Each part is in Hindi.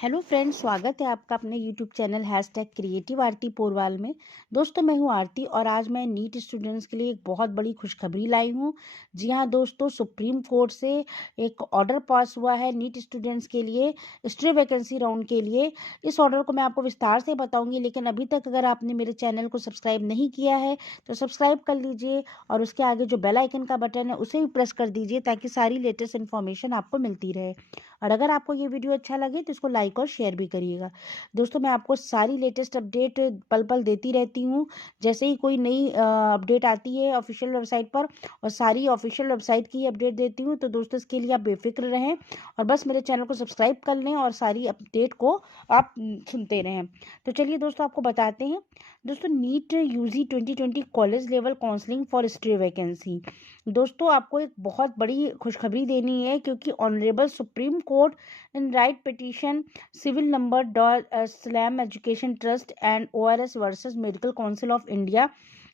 हेलो फ्रेंड्स, स्वागत है आपका अपने यूट्यूब चैनल #क्रिएटिव आरती पोरवाल में। दोस्तों, मैं हूं आरती और आज मैं नीट स्टूडेंट्स के लिए एक बहुत बड़ी खुशखबरी लाई हूं। जी हां दोस्तों, सुप्रीम कोर्ट से एक ऑर्डर पास हुआ है नीट स्टूडेंट्स के लिए स्ट्रे वैकेंसी राउंड के लिए। इस ऑर्डर को मैं आपको विस्तार से बताऊंगी, लेकिन अभी तक अगर आपने मेरे चैनल को सब्सक्राइब नहीं किया है तो सब्सक्राइब कर लीजिए और उसके आगे जो बेल आइकन का बटन है उसे भी प्रेस कर दीजिए ताकि सारी लेटेस्ट इन्फॉर्मेशन आपको मिलती रहे। और अगर आपको ये वीडियो अच्छा लगे तो इसको लाइक और शेयर भी करिएगा। दोस्तों, मैं आपको सारी लेटेस्ट अपडेट पल पल देती रहती हूँ। जैसे ही कोई नई अपडेट आती है ऑफिशियल वेबसाइट पर, और सारी ऑफिशियल वेबसाइट की अपडेट देती हूँ, तो दोस्तों इसके लिए आप बेफिक्र रहें और बस मेरे चैनल को सब्सक्राइब कर लें और सारी अपडेट को आप सुनते रहें। तो चलिए दोस्तों, आपको बताते हैं। दोस्तों, NEET UG 2020 college level counselling for stray vacancy. दोस्तों, आपको एक बहुत बड़ी खुशखबरी देनी है, क्योंकि honourable supreme court in writ petition civil number slam education trust and ORS versus medical council of India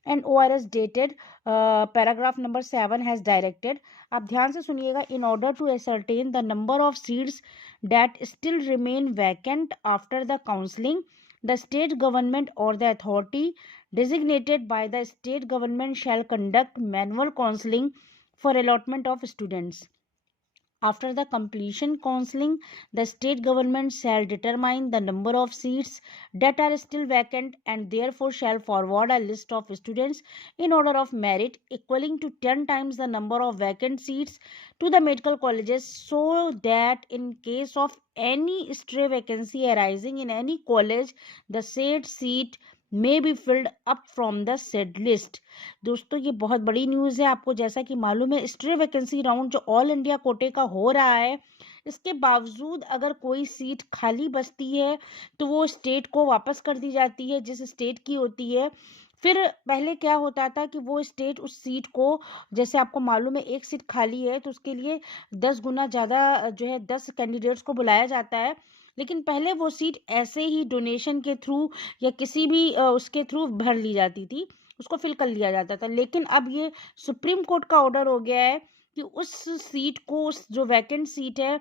and ORS dated paragraph number 7 has directed. आप ध्यान से सुनिएगा। In order to ascertain the number of seats that still remain vacant after the counselling, the state government or the authority designated by the state government shall conduct manual counseling for allotment of students. After the completion counseling, the state government shall determine the number of seats that are still vacant and therefore shall forward a list of students in order of merit equaling to 10 times the number of vacant seats to the medical colleges, so that in case of any stray vacancy arising in any college, the said seat may be filled up from the said list. दोस्तों, ये बहुत बड़ी न्यूज़ है। आपको जैसा कि मालूम है, स्ट्रे वैकेंसी राउंड जो ऑल इंडिया कोटे का हो रहा है, इसके बावजूद अगर कोई सीट खाली बचती है तो वो स्टेट को वापस कर दी जाती है जिस स्टेट की होती है। फिर पहले क्या होता था कि वो स्टेट उस सीट को, जैसे आपको मालूम है एक सीट खाली है तो उसके लिए 10 गुना ज़्यादा जो है 10 कैंडिडेट्स को बुलाया जाता है। लेकिन पहले वो सीट ऐसे ही डोनेशन के थ्रू या किसी भी उसके थ्रू भर ली जाती थी, उसको फिल कर लिया जाता था। लेकिन अब ये सुप्रीम कोर्ट का ऑर्डर हो गया है कि उस सीट को, उस जो वैकेंट सीट है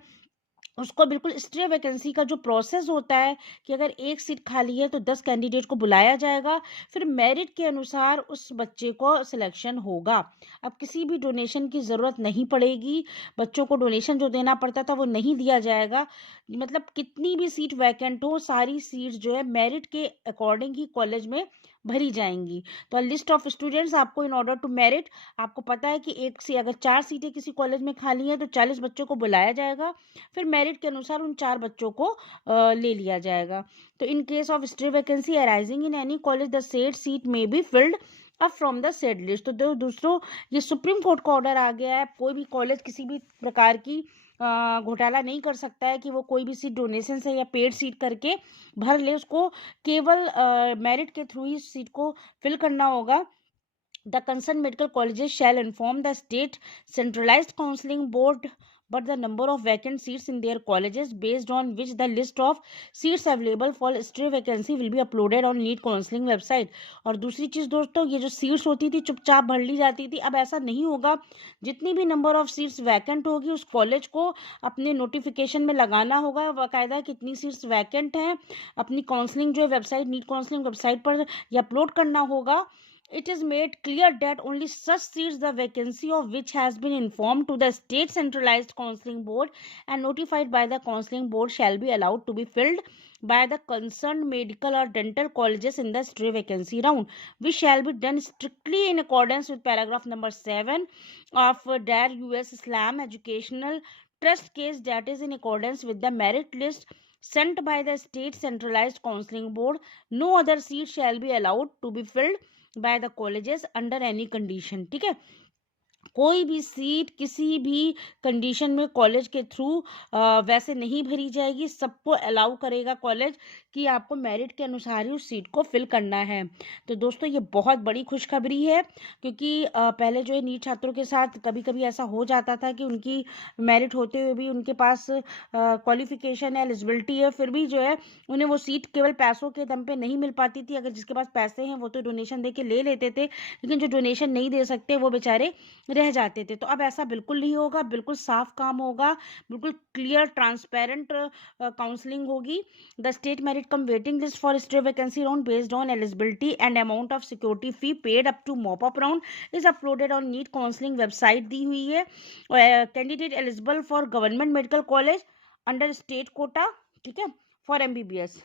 उसको बिल्कुल स्ट्रे वैकेंसी का जो प्रोसेस होता है कि अगर एक सीट खाली है तो 10 कैंडिडेट को बुलाया जाएगा, फिर मेरिट के अनुसार उस बच्चे को सिलेक्शन होगा। अब किसी भी डोनेशन की ज़रूरत नहीं पड़ेगी। बच्चों को डोनेशन जो देना पड़ता था वो नहीं दिया जाएगा। मतलब कितनी भी सीट वैकेंट हो, सारी सीट जो है मेरिट के अकॉर्डिंग ही कॉलेज में भरी जाएंगी। तो लिस्ट ऑफ स्टूडेंट्स आपको इन ऑर्डर टू मेरिट, आपको पता है कि एक से अगर 4 सीटें किसी कॉलेज में खाली हैं तो 40 बच्चों को बुलाया जाएगा, फिर मेरिट के अनुसार उन 4 बच्चों को ले लिया जाएगा। तो in case of stray vacancy arising in any college, the said seat में बी फिल्ड अब फ्रॉम द सेड लिस्ट। तो दूसरों, ये सुप्रीम कोर्ट का ऑर्डर आ गया है। कोई भी कॉलेज किसी भी प्रकार की घोटाला नहीं कर सकता है कि वो कोई भी सीट डोनेशन से या पेड सीट करके भर ले। उसको केवल मेरिट के थ्रू ही सीट को फिल करना होगा। The concerned medical colleges shall inform the state centralized counseling board but the number of vacant seats in their colleges, based on which the list of seats available for stray vacancy will be uploaded on NEET counseling website। और दूसरी चीज़ दोस्तों, ये जो सीट्स होती थी चुपचाप भर ली जाती थी, अब ऐसा नहीं होगा। जितनी भी नंबर ऑफ सीट्स वैकेंट होगी उस कॉलेज को अपने नोटिफिकेशन में लगाना होगा बाकायदा कितनी सीट्स वैकेंट हैं। अपनी काउंसलिंग जो है वेबसाइट, नीट काउंसलिंग वेबसाइट पर ये अपलोड करना होगा। It is made clear that only such seats the vacancy of which has been informed to the state centralized counseling board and notified by the counseling board shall be allowed to be filled by the concerned medical or dental colleges in the stray vacancy round, which shall be done strictly in accordance with paragraph number 7 of DAR US Islam Educational Trust case, that is in accordance with the merit list sent by the state centralized counseling board. No other seat shall be allowed to be filled by the colleges under any condition. ठीक है, कोई भी सीट किसी भी कंडीशन में कॉलेज के थ्रू वैसे नहीं भरी जाएगी। सबको अलाउ करेगा कॉलेज कि आपको मेरिट के अनुसार ही उस सीट को फिल करना है। तो दोस्तों, ये बहुत बड़ी खुशखबरी है, क्योंकि पहले जो है नीट छात्रों के साथ कभी कभी ऐसा हो जाता था कि उनकी मेरिट होते हुए भी उनके पास क्वालिफिकेशन है, एलिजिबिलिटी है, फिर भी जो है उन्हें वो सीट केवल पैसों के दम पे नहीं मिल पाती थी। अगर जिसके पास पैसे हैं वो तो डोनेशन दे के ले लेते थे, लेकिन जो डोनेशन नहीं दे सकते वो बेचारे रह रह जाते थे। तो अब ऐसा बिल्कुल नहीं होगा, बिल्कुल साफ काम होगा, बिल्कुल क्लियर ट्रांसपेरेंट काउंसलिंग होगी। The state merit cum waiting list for stray vacancy round based on eligibility and amount of security fee paid up to mop up round is uploaded on NEET counselling website दी हुई है। Candidate eligible for government medical college under state quota, ठीक है, फॉर MBBS।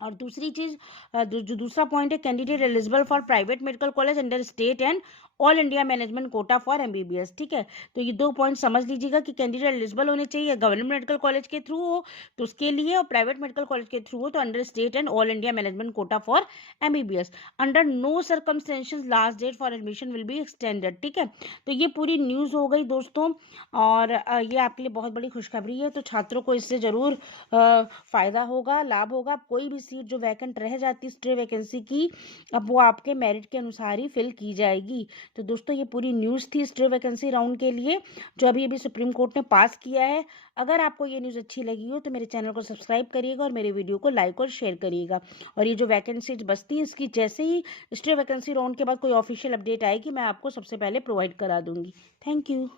और दूसरी चीज जो दूसरा पॉइंट है, candidate eligible for private medical college under state and all India management quota for MBBS, ठीक है। तो ये 2 पॉइंट समझ लीजिएगा कि कैंडिडेट एलिजिबल होने चाहिए, गवर्नमेंट मेडिकल कॉलेज के थ्रू हो तो उसके लिए, और प्राइवेट मेडिकल कॉलेज के थ्रू हो तो under state and all India management quota for MBBS। Under no circumstances last date for admission will be extended, ठीक है। तो ये पूरी न्यूज़ हो गई दोस्तों, और ये आपके लिए बहुत बड़ी खुशखबरी है। तो छात्रों को इससे ज़रूर फ़ायदा होगा, लाभ होगा। कोई भी सीट जो वैकेंट रह जाती स्टे वैकेंसी की, अब वो आपके मेरिट के अनुसार ही फिल की जाएगी। तो दोस्तों ये पूरी न्यूज़ थी स्टे वैकेंसी राउंड के लिए, जो अभी अभी सुप्रीम कोर्ट ने पास किया है। अगर आपको ये न्यूज़ अच्छी लगी हो तो मेरे चैनल को सब्सक्राइब करिएगा और मेरे वीडियो को लाइक और शेयर करिएगा। और ये जो वैकेंसीज बचती है, इसकी जैसे ही स्टे वैकेंसी राउंड के बाद कोई ऑफिशियल अपडेट आएगी, मैं आपको सबसे पहले प्रोवाइड करा दूंगी। Thank you.